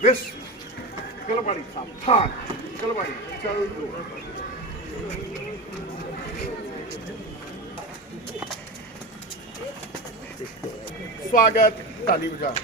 This. चलो भाई सावधान, चलो भाई चल दो। स्वागत, ताली बजा।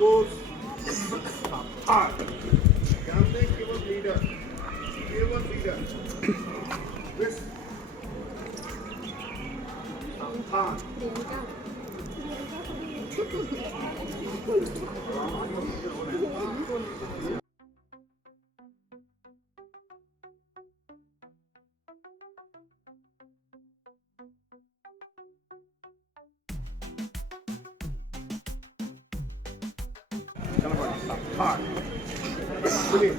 Course, this course, ध्यान दें केवल लीडर, this चलो भाई सावधान, सुनिए।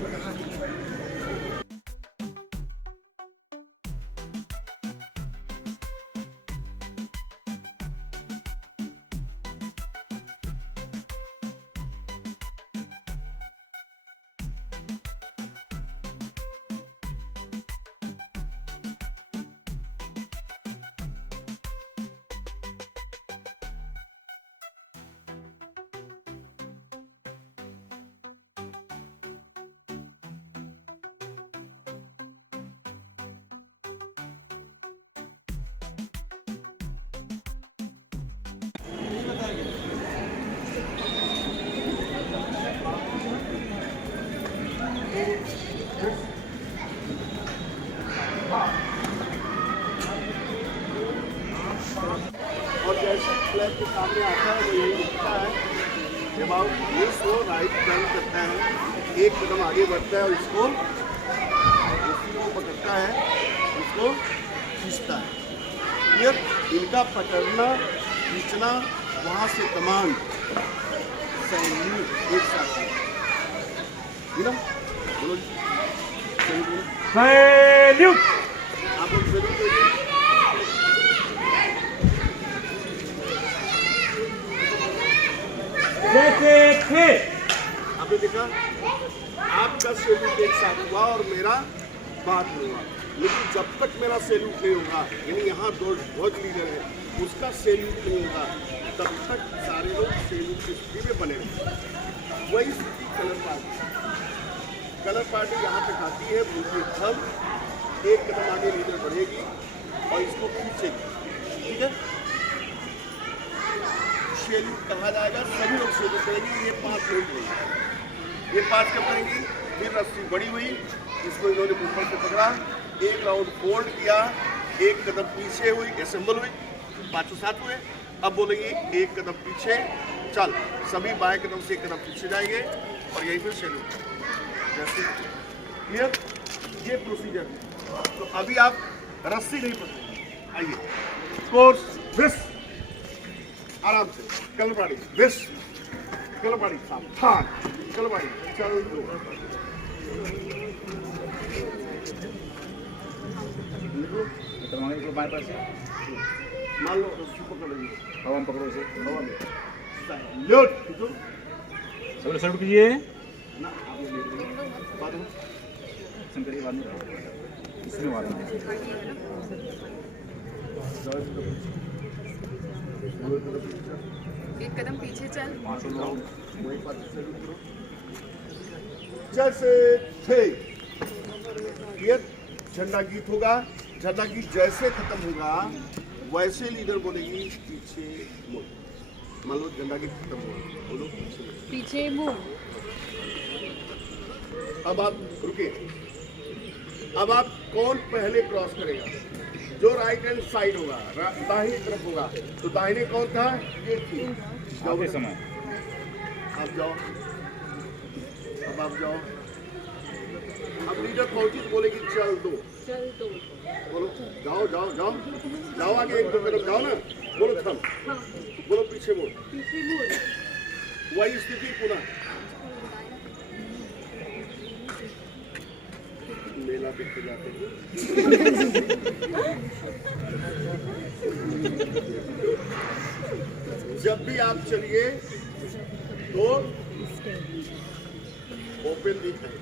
फ्लैग के सामने आता है वो यही दिखता है। जब आप इसको राइट टर्न करता है, एक कदम आगे बढ़ता है और इसको पकड़ता है, इसको खींचता है। ये इनका पकड़ना खींचना वहाँ से कमांड सैल्यूट एक साथ है ना, बोलो सैल्यूट। आप लोग सैल्यूट करिए। जैसे थे आपने देखा आपका सैल्यूट एक साथ हुआ और मेरा बात नहीं हुआ, लेकिन जब तक मेरा सैल्यूट नहीं होगा, यानी यहाँ दो ध्वज लीडर है, उसका सैल्यूट नहीं होगा, तब तक सारे लोग सैल्यूट की स्थिति में बने रहेंगे। वही स्थिति कलर पार्टी यहाँ तक आती है, उनकी थम एक कदम आगे लीडर बढ़ेगी और इसको खींचेगी, ठीक है। सैल्यूट कहा जाएगा, सभी लोग सैल्यूट करेंगे। ये 5 मिनट लेंगे, ये 5 कब करेंगे। फिर रस्सी बड़ी हुई, इसको इन्होंने ऊपर से पकड़ा, एक राउंड फोल्ड किया, एक कदम पीछे हुई, असेंबल हुई, 5 साथ हुए। अब बोलेंगे एक कदम पीछे चल, सभी बाएं कदम से एक कदम पीछे जाएंगे और यहीं पर सैल्यूट। जैसे क्लियर ये प्रोसीजर। तो अभी आप रस्सी नहीं पकड़ेंगे, आइए कोर्स दिस आराम से कलपाड़ी दिस कलपाड़ी सावधान कलपाड़ी चल दो मान लो रस्सी पकड़ लीजिए, हवा में पकड़ो इसे, हवा में सैल्यूट सब सैल्यूट कीजिए। ना आप ये ले लीजिए, बाद में शंकर जी बाद में इसमें वाला एक कदम पीछे चल। वही बात सैल्यूट करो जैसे थे। क्लियर। झंडा गीत होगा, झंडा गीत जैसे खत्म होगा वैसे लीडर बोलेगी पीछे मुड़। मान लो झंडा गीत खत्म हुआ, बोलो पीछे मुड़। पीछे मुड़। अब आप रुकिए, अब आप कौन पहले क्रॉस करेगा। जो राइट हैंड साइड होगा, दाहिनी तरफ होगा, तो दाहिने कौन था, ये थी। आते समय आप जाओ, अब आप जाओ। अब लीडर पहुंची तो बोलेगी चल दो, चल दो। बोलो जाओ जाओ जाओ जाओ, आगे 1-2 कदम जाओ ना, बोलो थम, हाँ, बोलो पीछे मुड़। पीछे मुड़। वही स्थिति पुनः। मेला देखते जाते हैं। जब भी आप चलिए तो ओपन दिखाए,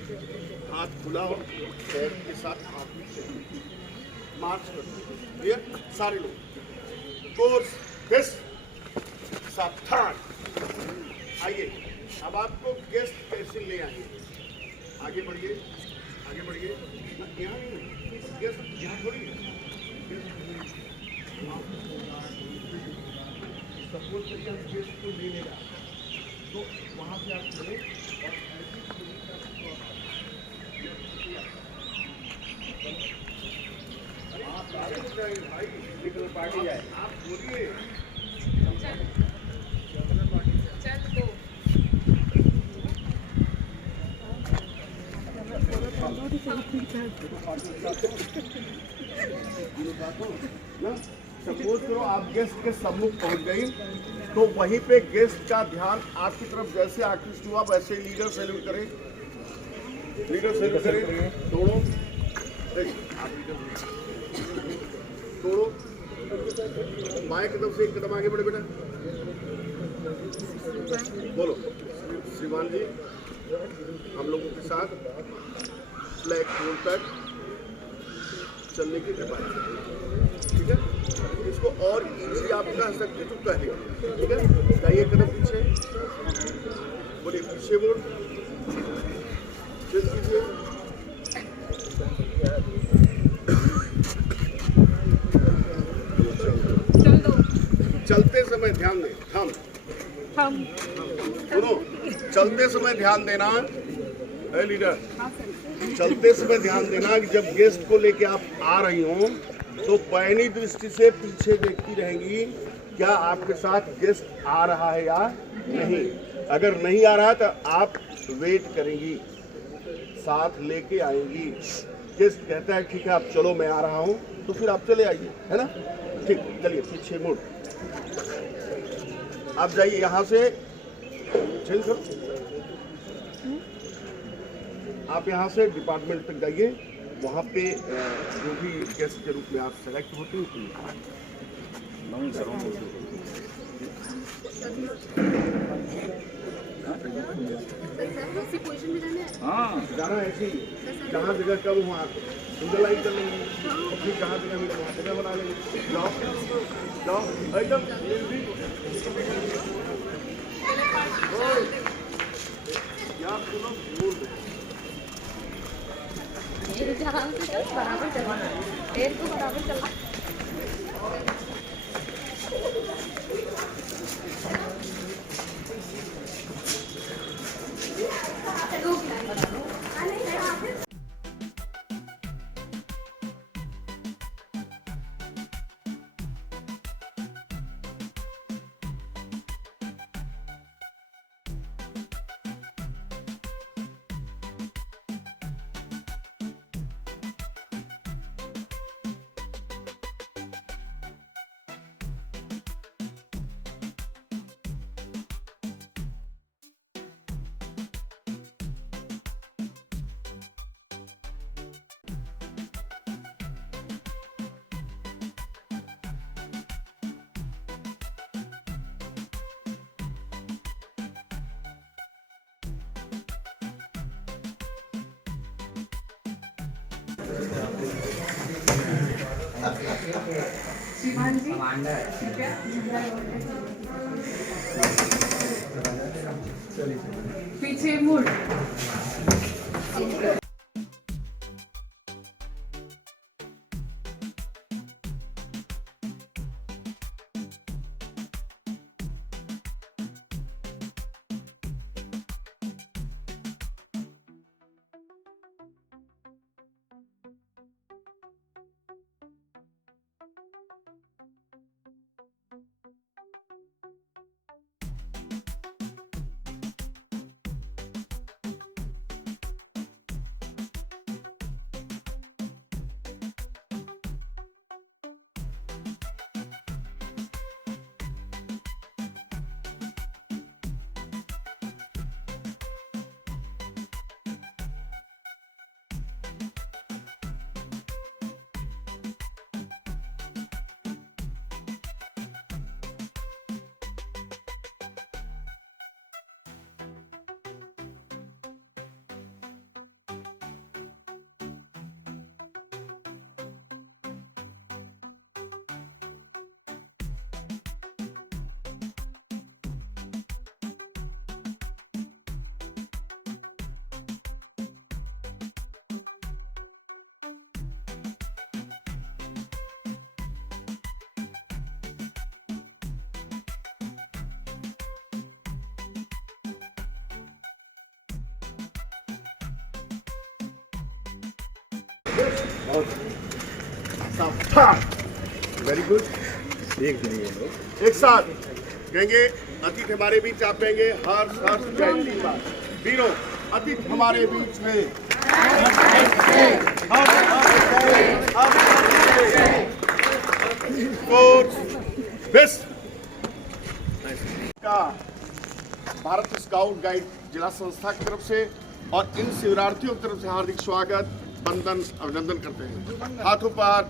हाथ खुला हो, पैर के साथ हाथ पीछे मार्च करते हैं सारे लोग। कोर्स दिस सावधान। आइए अब आपको गेस्ट कैसे ले आएंगे, आगे बढ़िए आगे बढ़िए। यहाँ नहीं, गेस्ट यहाँ थोड़ी है। सपोज करिए हम गेस्ट को ले लेगा तो वहाँ से आप चले और आप सारे लोग जाएंगे भाई, निकल पार्टी जाए। आप बोलिए चल दो। ना सपोज करो आप गेस्ट के सम्मुख पहुंच गई, तो वहीं पे गेस्ट का ध्यान आपकी तरफ जैसे आकृष्ट हुआ वैसे लीडर सैल्यूट करें, लीडर सैल्यूट करें। तोड़ो, आप लीडर तोड़ो, बाएं कदम से 1 कदम आगे बढ़े बेटा। बोलो श्रीमान जी हम लोगों के साथ फ्लैग पोल तक चलने की कृपा, ठीक है। इसको और इजी आप कह सकते तो कह देंगे, ठीक है। जाइए कदम पीछे, बोलिए पीछे मुड़, चल कीजिए। चल दो। चलते समय ध्यान दें, हम सुनो, चलते समय ध्यान देना है लीडर, चलते समय ध्यान देना कि जब गेस्ट को लेके आप आ रही हो तो पैनी दृष्टि से पीछे देखती रहेंगी क्या आपके साथ गेस्ट आ रहा है या नहीं। अगर नहीं आ रहा तो आप वेट करेंगी, साथ लेके आएंगी। गेस्ट कहता है ठीक है आप चलो मैं आ रहा हूँ, तो फिर आप चले आइए, है ना। ठीक, चलिए पीछे मुड़, आप जाइए यहाँ से, चल करो आप यहाँ से डिपार्टमेंट तक जाइए, वहाँ पे जो भी गेस्ट के रूप में आप सेलेक्ट होते हैं उसी पोजीशन में रहना है। हाँ जाना है ऐसे ही, जहाँ जगह कम वहाँ सिंगल लाइन कर लेंगे, फिर जहाँ जगह मिले वहाँ जगह बना लेंगे। जाओ जाओ एकदम क्या सुनो बोल रहे बराबर चला, पेड़ को बराबर चला। पीछे मुड़। Very good. एक साथ कहेंगे अतिथि हमारे बीच, आप कहेंगे हर्ष हर्ष जय। 3 बार वीरों अतिथि हमारे बीच में, का भारत स्काउट गाइड जिला संस्था की तरफ से और इन शिविरार्थियों की तरफ से हार्दिक स्वागत, वंदन, अभिनंदन करते हैं। हाथों पर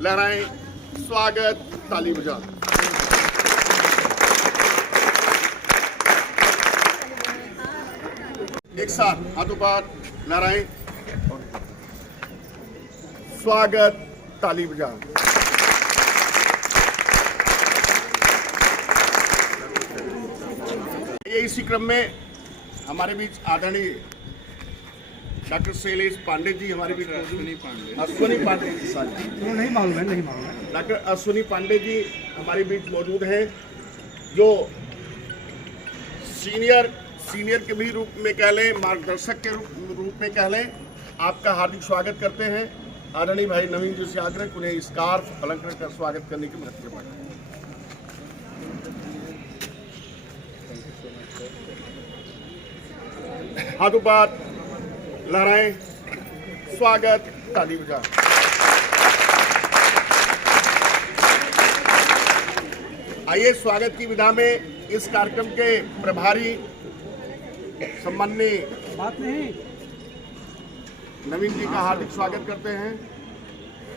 लहराएं, स्वागत, ताली बजा। एक साथ हाथों पर लहराएं, स्वागत, ताली बजा। ये इसी क्रम में हमारे बीच आदरणीय डॉक्टर शैलेश पांडे जी हमारे बीच, अश्विनी पांडे जी, नहीं मालूम है। डॉक्टर अश्विनी पांडे जी हमारे बीच मौजूद हैं, जो सीनियर के भी रूप में कह लें, मार्गदर्शक के रूप में कह लें। आपका हार्दिक स्वागत करते हैं। आदरणीय भाई नवीन जी से आग्रह उन्हें स्कार्फ अलंकरण का स्वागत करने की महत्व हाथों पर लहराएं, स्वागत, ताली बजा। आइए स्वागत की विधा में इस कार्यक्रम के प्रभारी सम्माननीय बात नहीं नवीन जी का हार्दिक स्वागत करते हैं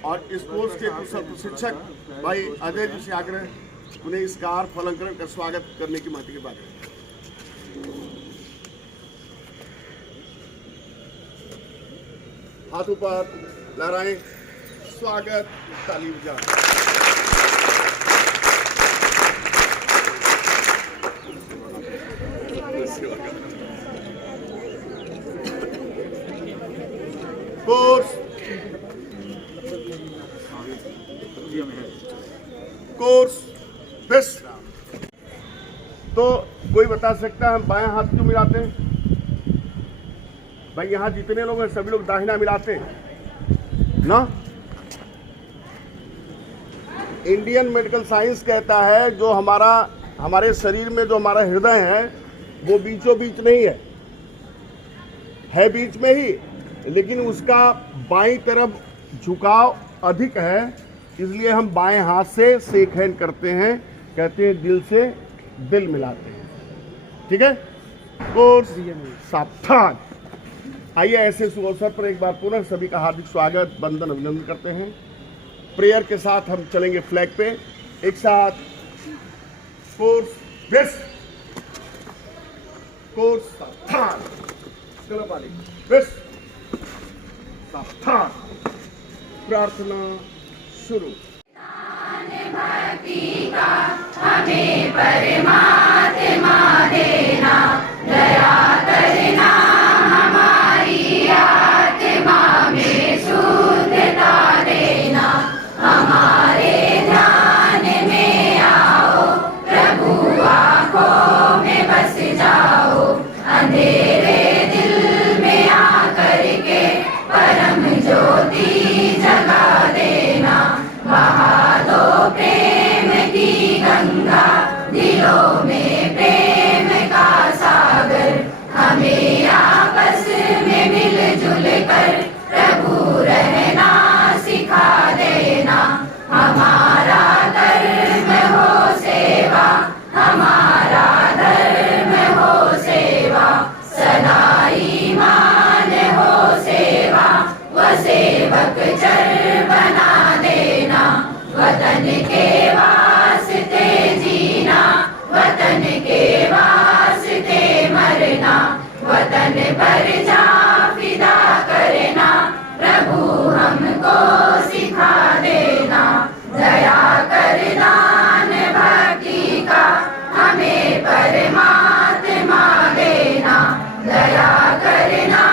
और इस कोर्स के कुशल प्रशिक्षक भाई अजय जी से आग्रह उन्हें इस कार फलंकरण का स्वागत करने की महत्व की बात है। हाथों पर लहराएं, स्वागत, ताली बजा। Course best. तो कोई बता सकता है हम बाएं हाथ क्यों मिलाते हैं? भाई यहाँ जितने लोग हैं सभी लोग दाहिना मिलाते हैं ना। इंडियन मेडिकल साइंस कहता है जो हमारे शरीर में जो हमारा हृदय है वो बीचों बीच नहीं है बीच में ही, लेकिन उसका बाईं तरफ झुकाव अधिक है, इसलिए हम बाएं हाथ से शेक हैंड करते हैं, कहते हैं दिल से दिल मिलाते हैं। ठीक है, कोर्स सावधान। आइए ऐसे शुभ अवसर पर एक बार पुनः सभी का हार्दिक स्वागत, वंदन, अभिनंदन करते हैं। प्रेयर के साथ हम चलेंगे फ्लैग पे एक साथ। कोर्स बेस्ट, कोर्स सावधान, चलो पाली बेस्ट, सावधान। प्रार्थना शुरू। भक्ति का हमें परमात्मा देना, दया करना हमारी आत्मा में शुद्धता देना। हमारे ध्यान में आओ प्रभु, आँखों में बस जाओ, अंधेरे दिल में आकर के परम ज्योति जगा देना। बहा दो प्रेम की गंगा, दिलों में प्रेम का सागर। हमें आपस में मिलजुल कर प्रभु रहना सिखा देना। हमारा धर्म हो सेवा, हमारा धर्म हो सेवा, सदा ईमान हो सेवा, व सेवक चर बना देना। वतन के वास्ते जीना, वतन के वास्ते मरना, वतन पर जा फिदा करना प्रभु हमको सिखा देना। दया कर दान भक्ति का हमें परमात्मा देना, दया करना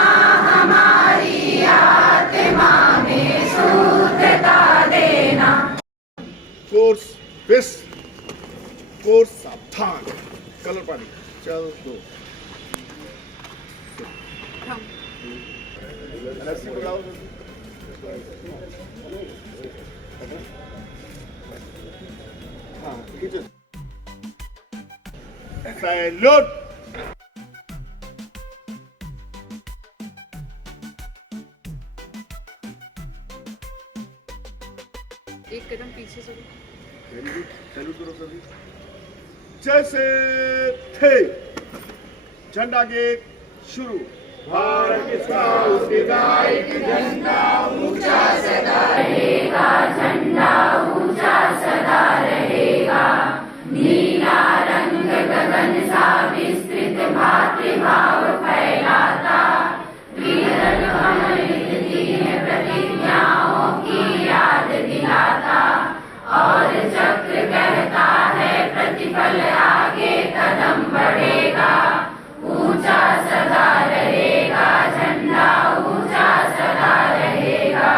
हमारी आत्मा में शुद्धता देना। कोर्स बेस्ट, कोर्स सावधान, कलर पानी, चल दो। हाँ, सैल्यूट। एक कदम पीछे से सैल्यूट करो सभी। जैसे थे झंडा गेट शुरू। भारत स्काउट की गाइड झंडा ऊंचा सदा रहेगा, झंडा ऊंचा सदा रहेगा। नीला रंग गगन सा विस्तृत भातृभाव फैलाता, विरल अमृत दीन प्रतिज्ञाओं की याद दिलाता। और चक्र कहता है प्रतिफल आगे कदम बढ़ेगा, ऊंचा सदा रहेगा, झंडा ऊंचा सदा रहेगा।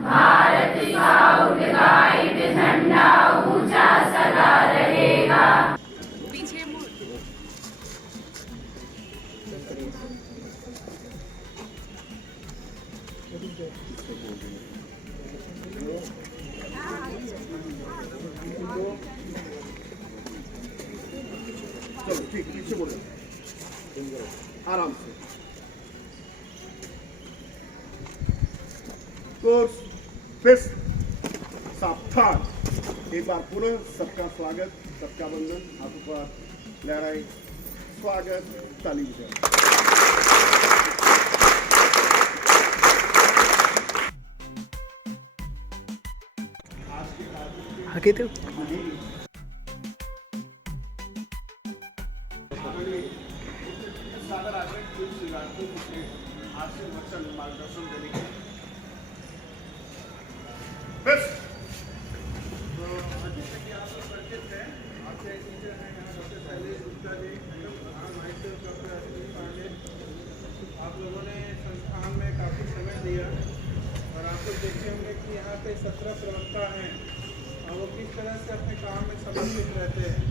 भारत स्काउट गाइड झंडा ऊंचा सदा रहेगा। पीछे मुड़। चलो ठीक, पीछे बोलो आराम से। कोर्स फिफ्थ साप्ताह। एक बार पुनः सबका स्वागत, सबका वंदन, हाथों पर लहराए स्वागत, ताली बजाएं। आगे तो सागर आगे कुछ सिद्धांतों के आशीर्वाद वचन मार्गदर्शन देने के बस तो जैसे कि आप लोग परिचित हैं, आपके टीचर हैं यहाँ सबसे पहले गुप्ता जी, माइस्टर डॉक्टर अश्विनी पांडे। आप लोगों ने संस्थान में काफ़ी समय दिया और आप लोग देखते होंगे कि यहाँ पे 17 प्रवक्ता हैं और वो किस तरह से अपने काम में समर्पित रहते हैं।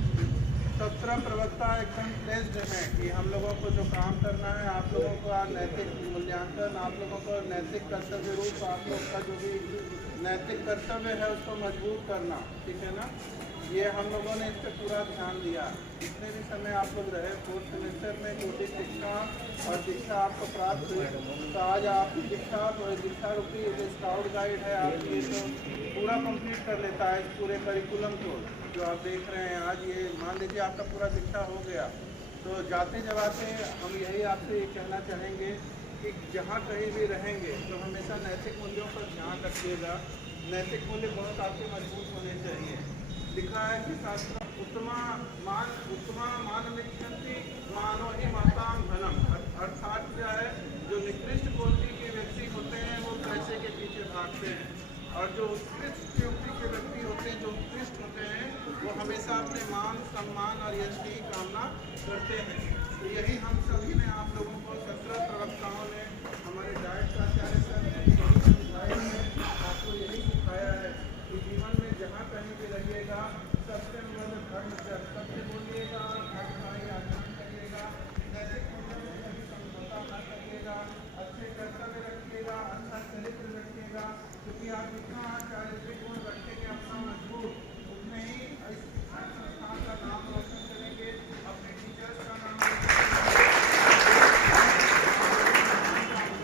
17 प्रवक्ता एकदम प्लेस्ड हैं कि हम लोगों को जो काम करना है, आप लोगों का नैतिक मूल्यांकन, आप लोगों को नैतिक कर्तव्य रूप, आप लोग का जो भी नैतिक कर्तव्य है उसको मजबूत करना, ठीक है ना। ये हम लोगों ने इस पर पूरा ध्यान दिया। जितने भी समय आप लोग रहे 4th सेमेस्टर में, जो भी शिक्षा और दीक्षा आपको प्राप्त हुई, तो आज आपकी दीक्षा और दीक्षा रूपी जो स्काउट गाइड है आपकी, ये तो पूरा कंप्लीट कर लेता है इस पूरे करिकुलम को जो आप देख रहे हैं। आज ये मान लीजिए आपका पूरा दीक्षा हो गया, तो जाते जवाते हम यही आपसे कहना चाहेंगे कि जहाँ कहीं भी रहेंगे तो हमेशा नैतिक मूल्यों पर ध्यान रखिएगा। नैतिक मूल्य बहुत आपके मजबूत होने चाहिए। लिखा है कि शास्त्र उत्तमा मानमिच्छन्ति मानो ही माताम धनम, अर्थात क्या है, जो निकृष्ट कोटि के व्यक्ति होते हैं वो पैसे के पीछे भागते हैं, और जो उत्कृष्ट कोटि के व्यक्ति होते हैं, जो उत्कृष्ट होते हैं, वो हमेशा अपने मान सम्मान और यश की कामना करते हैं। तो यही हम सभी ने आप लोगों को 17 प्रवक्ताओं ने, हमारे डाइट का आचार्य सर ने सिखाया है, आपको यही सिखाया है कि जीवन में जहाँ कहीं भी रहिएगा सबसे पहले धर्म सत्य बोलिएगा, धर्म का ही आचरण करिएगा, नैतिक मूल्यों में कभी समझौता न करिएगा, अच्छे कर्तव्य रखिएगा, अच्छा चरित्र रखिएगा, क्योंकि आप जितना चारित्रिक गुण रखेंगे अपना मजबूत, उतने ही इस संस्थान का नाम रोशन करेंगे, अपने टीचर्स का नाम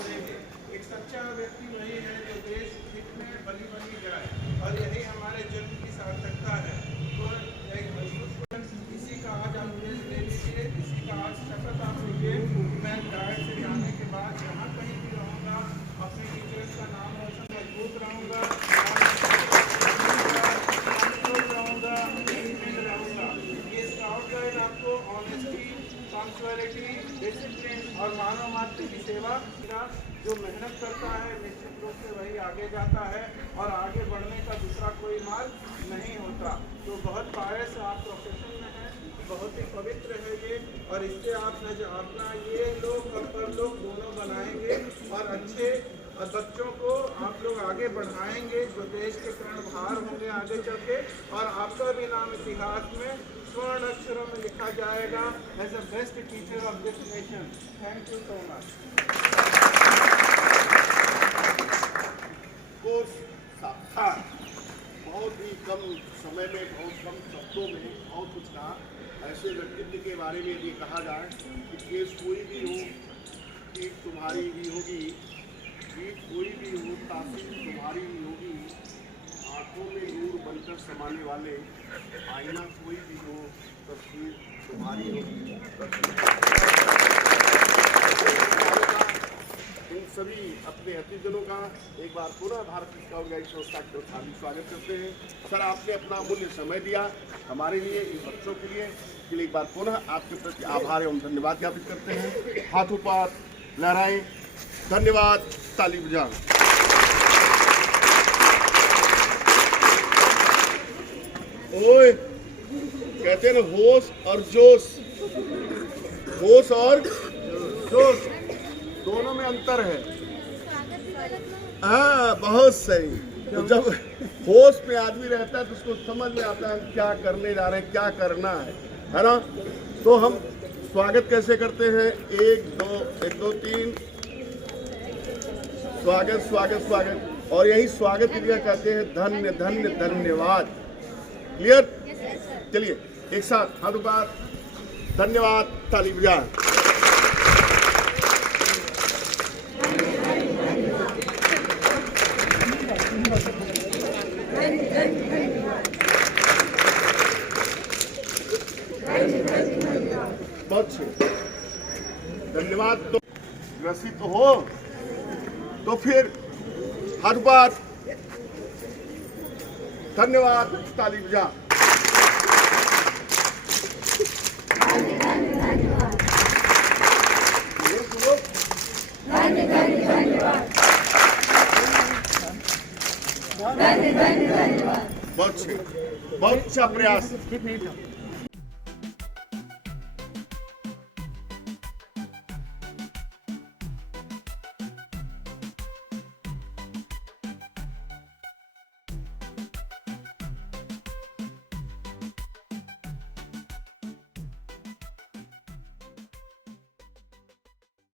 करेंगे। एक सच्चा व्यक्ति वही है जो देश हित में बली बनी जाए, और यही हमारे जन्म की सार्थकता है। तो इसी का आज आप ले लीजिए, इसी का आज शपथ आप लीजिए कि मैं डाइट से जाने के बाद जहाँ कहीं भी रहूँगा अपने टीचर्स का नाम रोशन मजबूत रहूँगा, रहूँगा, रहूँगा। ये स्काउट गाइड आपको ऑनेस्टी, पंक्चुअलिटी, डिसिप्लिन और मानव मात्र की सेवा, जो मेहनत करता है निश्चित रूप से वही आगे जाता है, और आगे बढ़ने का दूसरा कोई मार्ग नहीं होता। तो बहुत पायस आप प्रोफेशन में हैं, बहुत ही पवित्र है ये, और इससे आप अपना ये लोग और परलोक दोनों बनाएंगे, और अच्छे बच्चों को आप लोग आगे बढ़ाएंगे जो देश के कर्णधार होंगे आगे चल के, और आपका भी नाम इतिहास में स्वर्ण अक्षरों में लिखा जाएगा as a best teacher of this nation. Thank you so much. Course साक्षात बहुत ही कम समय में, बहुत कम शब्दों में बहुत कुछ कहा। ऐसे व्यक्तित्व के बारे में ये कहा जाए कि केस कोई भी हो, पीठ तुम्हारी भी होगी, पीठ कोई भी हो, तासीर तुम्हारी भी होगी, आंखों में नूर बनकर समाने वाले, आईना कोई भी हो, तस्वीर तुम्हारी होगी। इन सभी अपने अतिथिजनों का एक बार पुनः भारत स्काउट गाइड संस्था की ओर से स्वागत करते हैं। सर, आपने अपना अमूल्य समय दिया हमारे लिए, इन बच्चों के लिए, इसके लिए एक बार पुनः आपके प्रति आभार एवं धन्यवाद ज्ञापित करते हैं। हाथों पर लहराएं, धन्यवाद, ताली बजाएं। ओए, कहते हैं ना, होश और जोश, होश और जोश दोनों में अंतर है। हाँ, बहुत सही। तो जब होश में आदमी रहता है तो उसको समझ में आता है क्या करने जा रहे हैं, क्या करना है ना। तो हम स्वागत कैसे करते हैं? 1 2 3 स्वागत स्वागत स्वागत, और यही स्वागत क्रिया कहते हैं धन्य धन्य धन्यवाद। क्लियर? चलिए एक साथ हाथों पर धन्यवाद, ताली बजाएं। बहुत अच्छे, धन्यवाद। तो ग्रसित तो हो तो फिर हर बार धन्यवाद, ताली बजा। बहुत अच्छे, बहुत अच्छा प्रयास। ठीक नहीं था।